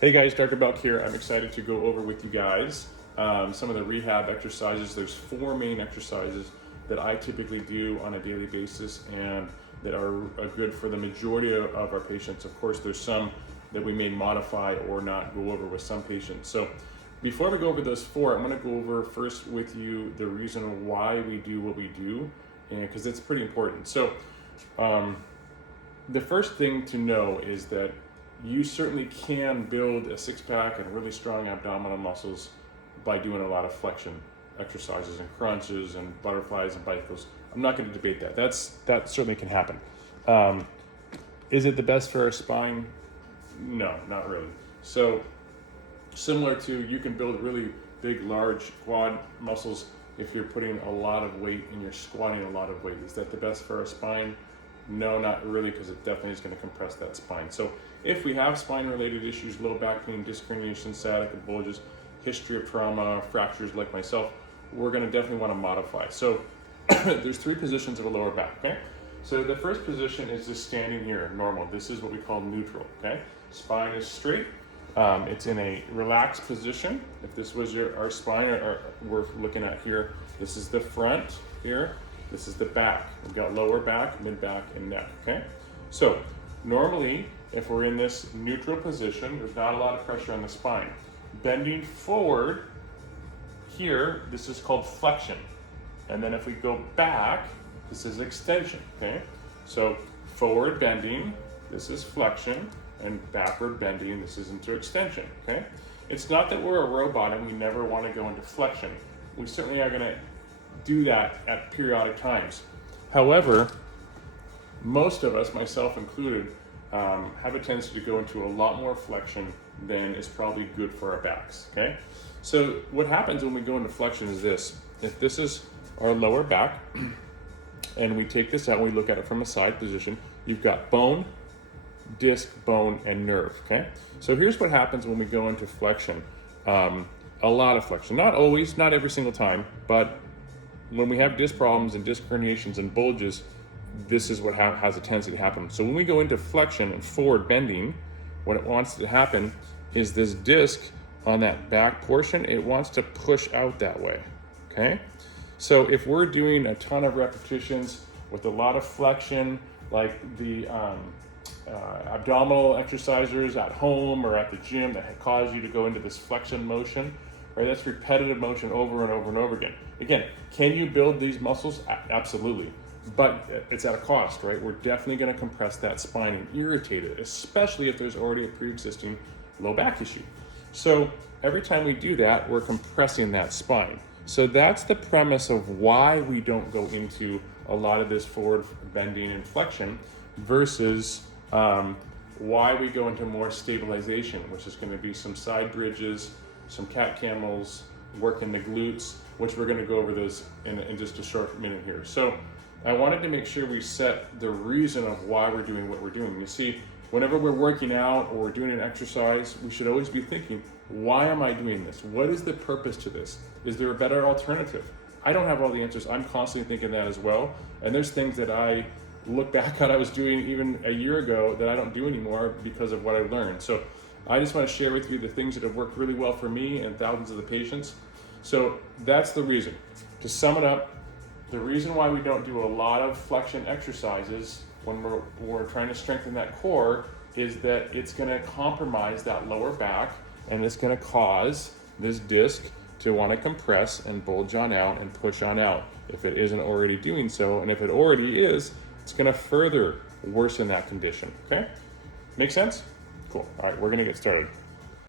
Hey guys, Dr. Belk here. I'm excited to go over with you guys some of the rehab exercises. There's 4 main exercises that I typically do on a daily basis and that are good for the majority of our patients. Of course, there's some that we may modify or not go over with some patients. So before we go over those 4, I'm going to go over first with you the reason why we do what we do, because it's pretty important. So the first thing to know is that you certainly can build a six-pack and really strong abdominal muscles by doing a lot of flexion exercises and crunches and butterflies and bicycles. I'm not going to debate that. That certainly can happen. Is it the best for our spine? No, not really. So similar to, you can build really big, large quad muscles if you're putting a lot of weight and you're squatting a lot of weight. Is that the best for our spine? No, not really, because it definitely is going to compress that spine. So if we have spine-related issues, low back pain, disc herniations, sciatica, bulges, history of trauma, fractures like myself, we're going to definitely want to modify. So there's 3 positions of the lower back, okay? So the first position is just standing here, normal. This is what we call neutral, okay? Spine is straight. It's in a relaxed position. If this was our spine, or we're looking at here, this is the front here. This is the back. We've got lower back, mid back, and neck, okay? So normally, if we're in this neutral position, there's not a lot of pressure on the spine. Bending forward here, this is called flexion. And then if we go back, this is extension, okay? So forward bending, this is flexion, and backward bending, this is into extension, okay? It's not that we're a robot and we never want to go into flexion. We certainly are gonna do that at periodic times. However, most of us, myself included, have a tendency to go into a lot more flexion than is probably good for our backs, okay? So what happens when we go into flexion is this. If this is our lower back, and we take this out and we look at it from a side position, you've got bone, disc, bone, and nerve, okay? So here's what happens when we go into flexion. A lot of flexion, not always, not every single time, but when we have disc problems and disc herniations and bulges, this is what has a tendency to happen. So when we go into flexion and forward bending, what it wants to happen is this disc on that back portion, it wants to push out that way, okay? So if we're doing a ton of repetitions with a lot of flexion, like the abdominal exercisers at home or at the gym that cause you to go into this flexion motion, right? That's repetitive motion over and over and over again. Again, can you build these muscles? Absolutely. But it's at a cost, right? We're definitely going to compress that spine and irritate it, especially if there's already a pre-existing low back issue. So every time we do that, we're compressing that spine. So that's the premise of why we don't go into a lot of this forward bending and flexion versus why we go into more stabilization, which is going to be some side bridges, some cat camels, working the glutes, which we're going to go over those in just a short minute here. So I wanted to make sure we set the reason of why we're doing what we're doing. You see, whenever we're working out or we're doing an exercise, we should always be thinking, why am I doing this? What is the purpose to this? Is there a better alternative? I don't have all the answers. I'm constantly thinking that as well. And there's things that I look back at I was doing even a year ago that I don't do anymore because of what I've learned. So I just want to share with you the things that have worked really well for me and thousands of the patients. So that's the reason. To sum it up, the reason why we don't do a lot of flexion exercises when we're trying to strengthen that core is that it's going to compromise that lower back, and it's going to cause this disc to want to compress and bulge on out and push on out if it isn't already doing so. And if it already is, it's going to further worsen that condition, okay? Make sense? Cool. All right, we're going to get started.